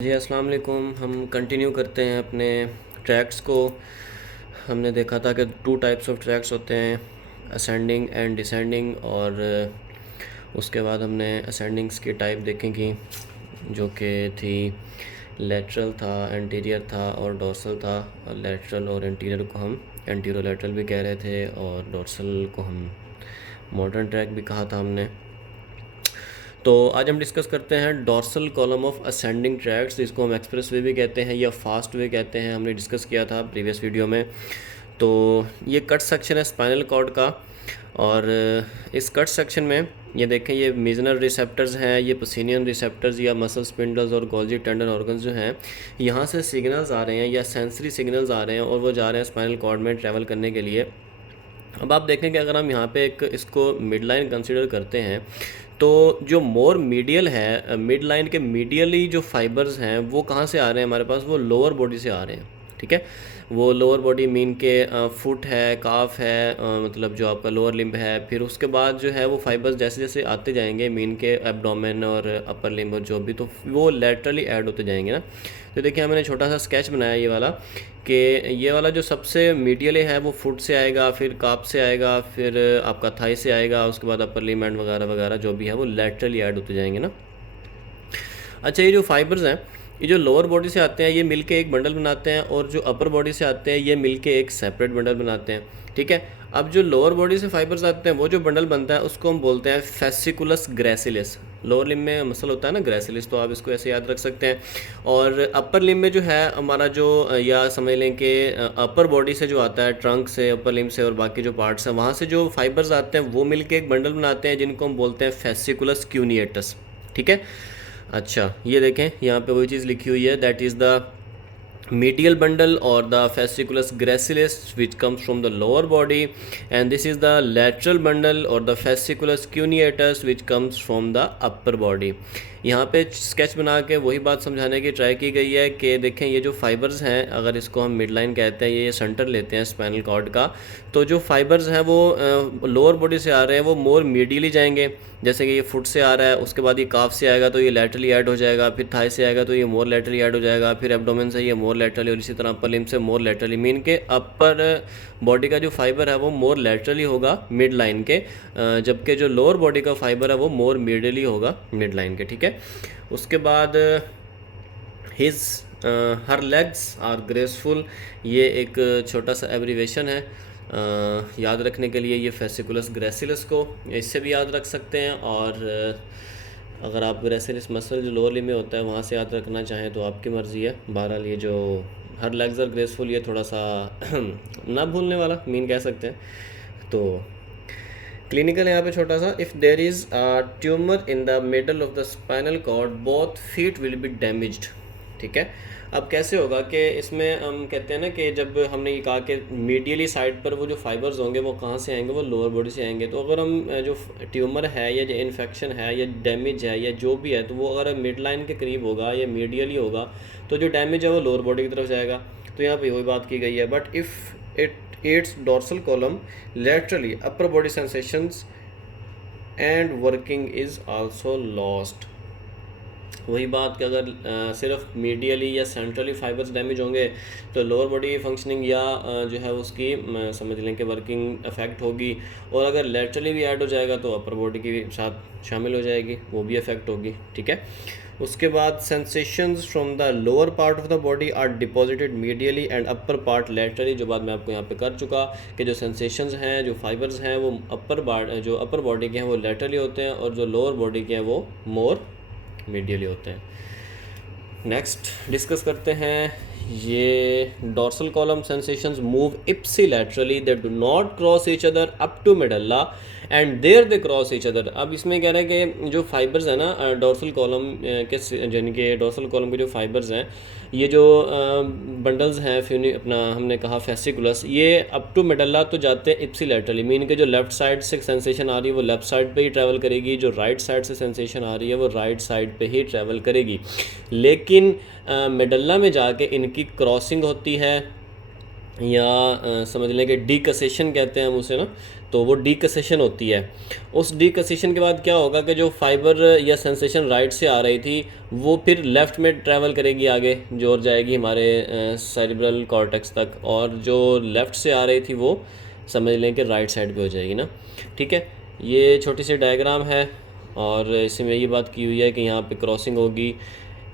जी अस्सलाम वालेकुम। हम कंटिन्यू करते हैं अपने ट्रैक्स को। हमने देखा था कि टू टाइप्स ऑफ ट्रैक्स होते हैं, असेंडिंग एंड डिसेंडिंग, और उसके बाद हमने असेंडिंग्स की टाइप देखेंगी जो कि थी लेटरल था, एंटीरियर था और डोर्सल था। और लेटरल और एंटीरियर को हम एंटीरो लेटरल भी कह रहे थे और डोर्सल को हम मॉडर्न ट्रैक भी कहा था हमने। तो आज हम डिस्कस करते हैं dorsal column of ascending tracks, जिसको हम एक्सप्रेस वे भी कहते हैं या फास्ट वे कहते हैं। हमने डिस्कस किया था प्रीवियस वीडियो में। तो ये कट सेक्शन है स्पाइनल कॉर्ड का, और इस कट सेक्शन में ये देखें, ये मीजनल रिसेप्टर्स हैं, ये पसीनियन रिसेप्टर्स या मसल स्पिंडल्स और गोल्जी टेंडन ऑर्गन्स जो हैं, यहाँ से सिग्नल्स आ रहे हैं या सेंसरी सिग्नल्स आ रहे हैं और वो जा रहे हैं स्पाइनल कॉर्ड में ट्रैवल करने के लिए। अब आप देखें कि अगर हम यहाँ पे एक इसको मिड लाइन कंसिडर करते हैं तो जो मोर मीडियल है, मिड लाइन के मीडियली जो फाइबर्स हैं वो कहाँ से आ रहे हैं हमारे पास, वो लोअर बॉडी से आ रहे हैं। ठीक है, वो लोअर बॉडी मीन के फुट है, काफ है, मतलब जो आपका लोअर लिम्ब है। फिर उसके बाद जो है वो फाइबर्स जैसे जैसे आते जाएंगे मीन के एब्डोमेन और अपर लिम्ब और जो भी, तो वो लेटरली ऐड होते जाएंगे ना। तो देखिए मैंने छोटा सा स्केच बनाया ये वाला, कि ये वाला जो सबसे मीडियली है वो फुट से आएगा, फिर काप से आएगा, फिर आपका थाई से आएगा, उसके बाद अपर लिम्ब एंड वगैरह वगैरह जो भी है वो लेटरली ऐड होते जाएंगे ना। अच्छा, ये जो फाइबर्स हैं ये जो लोअर बॉडी से आते हैं ये मिलके एक बंडल बनाते हैं, और जो अपर बॉडी से आते हैं ये मिलके एक सेपरेट बंडल बनाते हैं। ठीक है, अब जो लोअर बॉडी से फाइबर्स आते हैं वो जो बंडल बनता है उसको हम बोलते हैं फेसिकुलस ग्रेसिलिस। लोअर लिम्ब में मसल होता है ना ग्रेसिलिस, तो आप इसको ऐसे याद रख सकते हैं। और अपर लिम्ब में जो है हमारा जो, या समझ लें कि अपर बॉडी से जो आता है, ट्रंक से, अपर लिम्ब से और बाकी जो पार्ट्स हैं वहाँ से जो फाइबर्स आते हैं वो मिलके एक बंडल बनाते हैं जिनको हम बोलते हैं फेसिकुलस क्यूनिएटस। ठीक है, अच्छा ये देखें यहाँ पे वही चीज़ लिखी हुई है, that is the medial bundle or the fasciculus gracilis which comes from the lower body, and this is the lateral bundle or the fasciculus cuneatus which comes from the upper body। यहाँ पे sketch बना के वही बात समझाने की try की गई है कि देखें ये जो फाइबर्स हैं, अगर इसको हम मिड लाइन कहते हैं, ये सेंटर लेते हैं स्पाइनल कॉर्ड का, तो जो फाइबर्स हैं वो लोअर बॉडी से आ रहे हैं वो मोर मीडियली जाएंगे। जैसे कि ये फुट से आ रहा है, उसके बाद ये काफ से आएगा तो ये लेटरली ऐड हो जाएगा, फिर थाई से आएगा तो ये मोर लेटरली ऐड हो जाएगा, फिर एब्डोमेन से ये मोर लेटरली, और इसी तरह अपर लिम्ब से मोर लेटरली। मीन के अपर बॉडी का जो फाइबर है वो मोर लेटरली होगा मिड लाइन के, जबकि जो लोअर बॉडी का फाइबर है वो मोर मिडली होगा मिड लाइन के। ठीक है, उसके बाद his her legs are graceful, ये एक छोटा सा एब्रीवेशन है याद रखने के लिए। ये फेसिकुलस ग्रेसिलस को इससे भी याद रख सकते हैं, और अगर आप ग्रेसिलिस मसल जो लोअर लिम्ब में होता है वहाँ से याद रखना चाहें तो आपकी मर्ज़ी है। बहरहाल ये जो हर लेग्स आर ग्रेसफुल ये थोड़ा सा ना भूलने वाला मीन कह सकते हैं। तो क्लिनिकल यहाँ पे छोटा सा, if there is a tumour in the middle of the spinal cord both feet will be damaged. ठीक है, अब कैसे होगा कि इसमें हम कहते हैं ना कि जब हमने ये कहा कि मीडियली साइड पर वो जो फाइबर्स होंगे वो कहाँ से आएंगे, वो लोअर बॉडी से आएंगे। तो अगर हम जो ट्यूमर है या जो इन्फेक्शन है या डैमेज है या जो भी है, तो वो अगर मिड लाइन के करीब होगा या मीडियली होगा तो जो डैमेज है वो लोअर बॉडी की तरफ जाएगा। तो यहाँ पे वही बात की गई है, but if it its dorsal column laterally upper body sensations and working is also lost। वही बात कि अगर सिर्फ मीडियली या सेंट्रली फाइबर्स डैमेज होंगे तो लोअर बॉडी फंक्शनिंग या जो है उसकी समझ लें कि वर्किंग अफेक्ट होगी, और अगर लेटरली भी ऐड हो जाएगा तो अपर बॉडी की साथ शामिल हो जाएगी, वो भी अफेक्ट होगी। ठीक है, उसके बाद sensations from the lower part of the body are deposited medially and upper part laterally. जो बात मैं आपको यहाँ पे कर चुका कि जो सेंसेशंस हैं, जो फाइबर्स हैं, वो जो अपर बॉडी के हैं वो लेटरली होते हैं, और जो लोअर बॉडी के हैं वो मोर मीडियली होते हैं। नेक्स्ट डिस्कस करते हैं, ये dorsal column sensations move ipsilaterally, they do not cross each other up to medulla and there they cross each other. अब इसमें कह रहा है कि जो फाइबर्स हैं ना डॉर्सल कॉलम के, यानी कि डॉर्सल कॉलम के जो फाइबर्स हैं, ये जो बंडल्स हैं अपना हमने कहा फेसिकुलस, ये अप टू मिडल्ला तो जाते हैं इप्सिलैटरली, मीन के जो लेफ्ट साइड से सेंसेशन आ रही है वो लेफ्ट साइड पे ही ट्रैवल करेगी, जो राइट साइड से सेंसेशन आ रही है वो राइट साइड पे ही ट्रैवल करेगी। लेकिन मिडल्ला में जाके इनकी क्रॉसिंग होती है, या समझ लें कि डीकसेशन कहते हैं हम उसे ना, तो वो डीकसेशन होती है। उस डीकसेशन के बाद क्या होगा कि जो फाइबर या सेंसेशन राइट से आ रही थी वो फिर लेफ़्ट में ट्रैवल करेगी आगे, जो और जाएगी हमारे सेरिब्रल कॉर्टेक्स तक, और जो लेफ़्ट से आ रही थी वो समझ लें कि राइट साइड पे हो जाएगी ना। ठीक है, ये छोटी सी डायग्राम है और इसमें ये बात की हुई है कि यहाँ पे क्रॉसिंग होगी।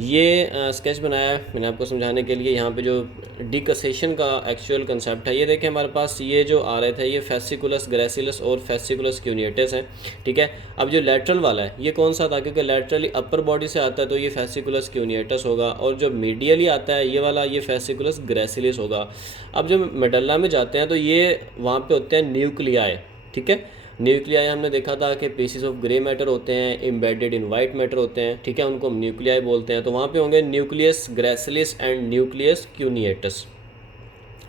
ये स्केच बनाया है मैंने आपको समझाने के लिए। यहाँ पे जो डिकसेशन का एक्चुअल कंसेप्ट है, ये देखें हमारे पास ये जो आ रहे थे ये फेसिकुलस ग्रेसिलस और फेसिकुलस क्यूनिएटस है। ठीक है, अब जो लेटरल वाला है ये कौन सा था, क्योंकि लेटरली अपर बॉडी से आता है तो ये फेसिकुलस क्यूनिएटस होगा, और जो मीडियली आता है ये वाला ये फेसिकुलस ग्रेसिलिस होगा। अब जब मेडल्ला में जाते हैं तो ये वहाँ पे होते हैं न्यूक्लियाई। ठीक है, न्यूक्लियाई हमने देखा था कि पीसेस ऑफ ग्रे मैटर होते हैं, एम्बेडेड इन वाइट मैटर होते हैं। ठीक है, उनको हम न्यूक्लियाई बोलते हैं। तो वहाँ पे होंगे न्यूक्लियस ग्रेसिलिस एंड न्यूक्लियस क्यूनिएटस।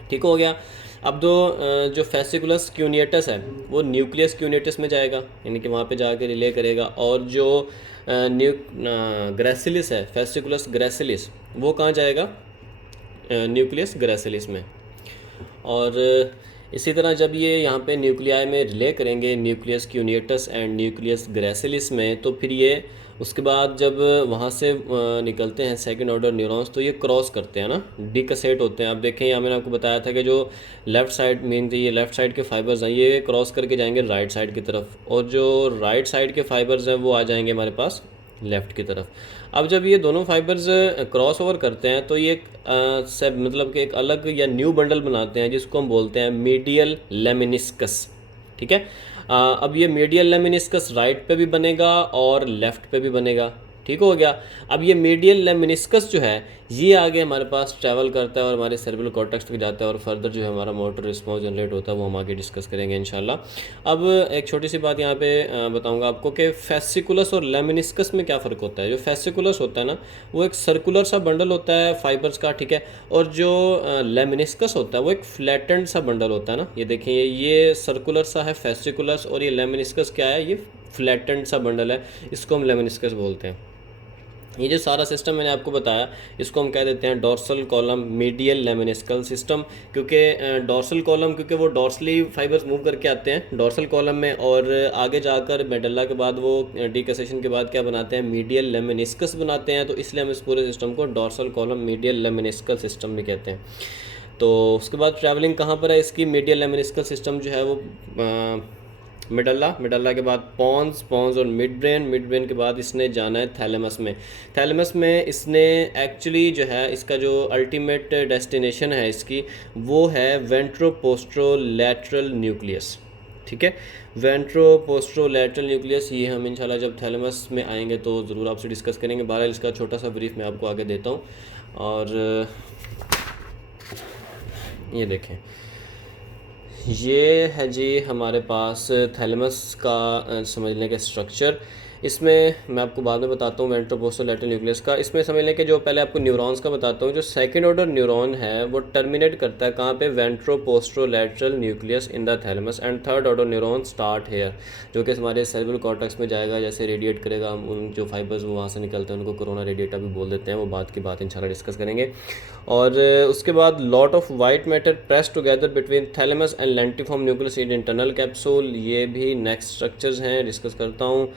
ठीक हो गया। अब जो फेसिकुलस क्यूनिएटस है वो न्यूक्लियस क्यूनिएटस में जाएगा, यानी कि वहाँ पे जाके रिले करेगा, और जो ग्रेसिलिस है फेसिकुलस ग्रेसिलिस वो कहाँ जाएगा, न्यूक्लियस ग्रेसिलिस में। और इसी तरह जब ये यहाँ पे न्यूक्लियाई में रिले करेंगे न्यूक्लियस क्यूनिएटस एंड न्यूक्लियस ग्रेसिलिस में, तो फिर ये उसके बाद जब वहाँ से निकलते हैं सेकंड ऑर्डर न्यूरॉन्स तो ये क्रॉस करते हैं ना, डिकसेट होते हैं। अब देखें यहाँ मैंने आपको बताया था कि जो लेफ़्ट साइड मेन ये लेफ़्ट साइड के फाइबर्स हैं ये क्रॉस करके जाएंगे राइट साइड की तरफ, और जो राइट साइड के फाइबर्स हैं वो आ जाएंगे हमारे पास लेफ़्ट की तरफ। अब जब ये दोनों फाइबर्स क्रॉस ओवर करते हैं तो ये एक सब मतलब कि एक अलग या न्यू बंडल बनाते हैं जिसको हम बोलते हैं मीडियल लेमिनिस्कस। ठीक है, अब ये मीडियल लेमिनिस्कस राइट पे भी बनेगा और लेफ़्ट पे भी बनेगा। ठीक हो गया। अब ये मीडियल लेमिनिस्कस जो है ये आगे हमारे पास ट्रैवल करता है और हमारे सेरेब्रल कॉर्टेक्स तक जाता है, और फर्दर जो है हमारा मोटर रिस्पॉन्स जनरेट होता है वो हम आगे डिस्कस करेंगे इंशाल्लाह। अब एक छोटी सी बात यहाँ पे बताऊँगा आपको कि फेसिकुलस और लेमिनिस्कस में क्या फ़र्क होता है। जो फेसिकुलस होता है ना वो एक सर्कुलर सा बंडल होता है फाइबर्स का। ठीक है, और जो लेमिनिस्कस होता है वो एक फ्लैटेंड सा बंडल होता है ना। ये देखिए ये सर्कुलर सा है फेसिकुलस, और ये लेमिनिस्कस क्या है, ये फ्लैटेंड सा बंडल है, इसको हम लेमिनिस्कस बोलते हैं। ये जो सारा सिस्टम मैंने आपको बताया इसको हम कह देते हैं डॉर्सल कॉलम मीडियल लेमिनिस्कल सिस्टम, क्योंकि डॉर्सल कॉलम क्योंकि वो डॉर्सली फाइबर्स मूव करके आते हैं डॉर्सल कॉलम में, और आगे जाकर मेडल्ला के बाद वो डिकसेशन के बाद क्या बनाते हैं, मीडियल लेमिनिस्कस बनाते हैं। तो इसलिए हम इस पूरे सिस्टम को डॉर्सल कॉलम मीडियल लेमिनिस्कल सिस्टम भी कहते हैं। तो उसके बाद ट्रैवलिंग कहाँ पर है इसकी, मीडियल लेमिनिस्कल सिस्टम जो है वो मेडल्ला के बाद पॉन्स और मिड ब्रेन के बाद इसने जाना है थैलेमस में। थैलेमस में इसने एक्चुअली जो है इसका जो अल्टीमेट डेस्टिनेशन है इसकी वो है वेंट्रोपोस्ट्रोलैटरल न्यूक्लियस। ठीक है, वेंट्रोपोस्ट्रोलैटरल न्यूक्लियस ये हम इंशाल्लाह जब थैलेमस में आएंगे तो ज़रूर आपसे डिस्कस करेंगे। बहरहाल इसका छोटा सा ब्रीफ मैं आपको आगे देता हूँ। और ये देखें ये है जी हमारे पास थैलेमस का समझने के स्ट्रक्चर। इसमें मैं आपको बाद में बताता हूँ वेंट्रोपोस्टोलैटरल न्यूक्लियस का। इसमें समझ लें कि जो पहले आपको न्यूरॉन्स का बताता हूँ, जो सेकंड ऑर्डर न्यूरॉन है वो टर्मिनेट करता है कहाँ पे, ventroposterolateral nucleus in the thalamus, and third order neuron start here, जो कि हमारे सेरेब्रल कॉर्टेक्स में जाएगा, जैसे रेडिएट करेगा। हम उन जो फाइबर्स वहाँ से निकलते हैं उनको कोरोना रेडिएटा भी बोल देते हैं, वो बात की बात इंशाल्लाह डिस्कस करेंगे। और उसके बाद lot of white matter press together between thalamus and lentiform nucleus in internal capsule, ये भी नेक्स्ट स्ट्रक्चर्स हैं, डिस्कस करता हूँ।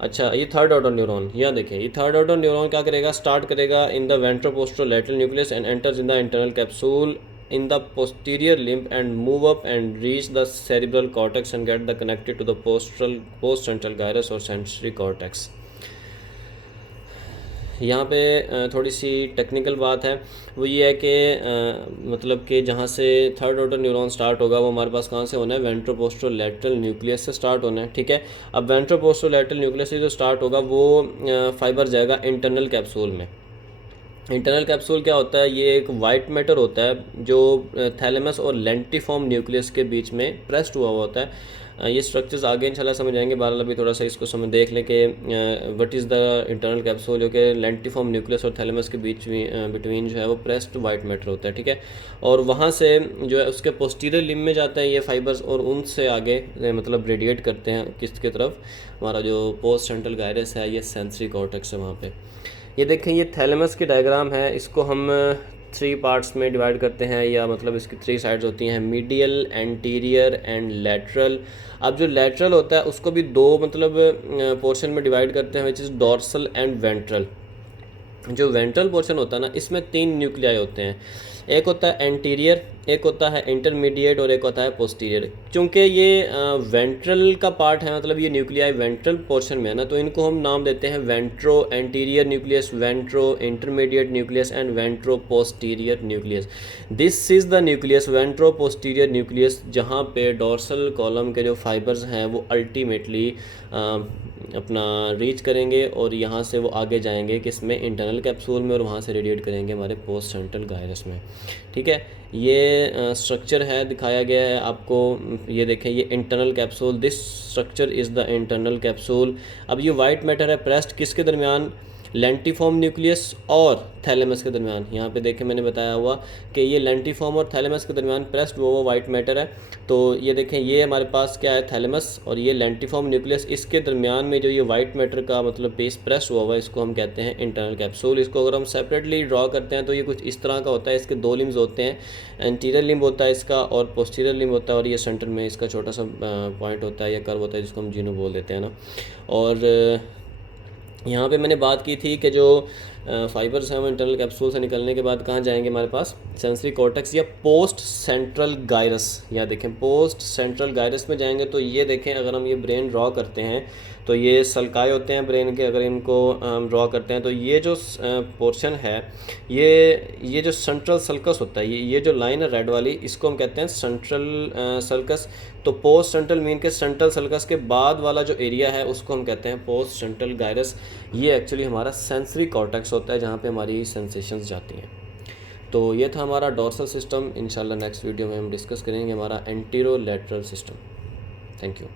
अच्छा, ये थर्ड ऑर्डर न्यूरॉन, यहाँ देखें ये थर्ड ऑर्डर न्यूरॉन क्या करेगा, स्टार्ट करेगा in the ventroposterolateral nucleus and enters in the internal capsule in the posterior limb and move up and reach the cerebral cortex and get the connected to the postcentral gyrus और sensory cortex। यहाँ पे थोड़ी सी technical बात है, वो ये है कि मतलब कि जहाँ से थर्ड ऑर्डर न्यूरॉन स्टार्ट होगा वो हमारे पास कहाँ से होना है, वेंट्रोपोस्टरोलैटरल न्यूक्लियस से स्टार्ट होना है। ठीक है, अब वेंट्रोपोस्टरोलैटरल न्यूक्लियस से जो स्टार्ट होगा वो फाइबर जाएगा इंटरनल कैप्सूल में। इंटरनल कैप्सूल क्या होता है, ये एक वाइट मैटर होता है जो थैलेमस और लेंटिफॉर्म न्यूक्लियस के बीच में प्रेस्ड हुआ होता है। ये स्ट्रक्चर्स आगे इंशाल्लाह समझ आएंगे। बहरहाल अभी थोड़ा सा इसको समझ देख लें कि what is the internal capsule, जो कि लेंटिफॉर्म न्यूक्लियस और थैलेमस के बीच बिटवीन जो है वो प्रेस्ड वाइट मैटर होता है। ठीक है, और वहाँ से जो है उसके पोस्टीरियर लिम्ब में जाता है ये फाइबर्स, और उनसे आगे मतलब रेडिएट करते हैं किसकी तरफ, हमारा जो पोस्ट सेंट्रल गायरस है, ये सेंसरी कॉर्टेक्स है वहाँ पे। ये देखें ये थैलेमस की डायग्राम है, इसको हम थ्री पार्ट्स में डिवाइड करते हैं, या मतलब इसकी थ्री साइड्स होती हैं, मीडियल, एंटीरियर एंड लेटरल। अब जो लेटरल होता है उसको भी दो मतलब पोर्शन में डिवाइड करते हैं, which is dorsal and ventral. जो वेंट्रल पोर्शन होता है ना, इसमें तीन न्यूक्लियाई होते हैं, एक होता है एंटीरियर, एक होता है इंटरमीडिएट और एक होता है पोस्टीरियर। चूँकि ये वेंट्रल का पार्ट है, मतलब ये न्यूक्लियाई वेंट्रल पोर्शन में है ना, तो इनको हम नाम देते हैं ventro anterior nucleus, ventro intermediate nucleus and ventro posterior nucleus. This is the nucleus ventro posterior nucleus, जहाँ पे डोर्सल कॉलम के जो फाइबर्स हैं वो अल्टीमेटली अपना रीच करेंगे और यहाँ से वो आगे जाएंगे किसमें, इंटरनल कैप्सूल में, और वहाँ से रेडिएट करेंगे हमारे पोस्ट सेंट्रल गायरस में। ठीक है, ये स्ट्रक्चर है, दिखाया गया है आपको। ये देखें, ये internal capsule, this structure is the internal capsule. अब ये वाइट मैटर है प्रेस्ड किसके दरमियान, लेंटिफॉर्म न्यूक्लियस और थैलेमस के दरमियान। यहाँ पे देखें मैंने बताया हुआ कि ये लेंटिफॉर्म और थैलेमस के दरमियान प्रेस्ड वो वाइट मैटर है। तो ये देखें, ये हमारे पास क्या है, थैलेमस, और ये लेंटिफॉर्म न्यूक्लियस, इसके दरमियान में जो ये वाइट मैटर का मतलब पीस प्रेस हुआ हुआ है, इसको हम कहते हैं इंटरनल कैप्सूल। इसको अगर हम सेपरेटली ड्रॉ करते हैं तो ये कुछ इस तरह का होता है। इसके दो लिम्स होते हैं, एंटीरियर लिम्ब होता है इसका और पोस्टीरियर लिम्ब होता है, और ये सेंटर में इसका छोटा सा पॉइंट होता है या कर्व होता है जिसको हम जीनो बोल देते हैं ना। और यहाँ पे मैंने बात की थी कि जो फाइबर्स हैं वो इंटरनल कैप्सूल से निकलने के बाद कहाँ जाएंगे, हमारे पास सेंसरी कॉर्टेक्स या पोस्ट सेंट्रल गायरस। यहाँ देखें, पोस्ट सेंट्रल गायरस में जाएंगे तो ये देखें, अगर हम ये ब्रेन ड्रॉ करते हैं तो ये सल्काए होते हैं ब्रेन के, अगर इनको हम ड्रॉ करते हैं तो ये जो पोर्शन है, ये जो सेंट्रल सल्कस होता है, ये जो लाइन है रेड वाली, इसको हम कहते हैं सेंट्रल सल्कस। तो पोस्ट सेंट्रल मीन के सेंट्रल सल्कस के बाद वाला जो एरिया है उसको हम कहते हैं पोस्ट सेंट्रल गायरस। ये एक्चुअली हमारा सेंसरी कॉर्टेक्स होता है जहाँ पे हमारी सेंसेशंस जाती हैं। तो ये था हमारा डोर्सल सिस्टम। इंशाल्लाह नेक्स्ट वीडियो में हम डिस्कस करेंगे हमारा antero lateral system. Thank you.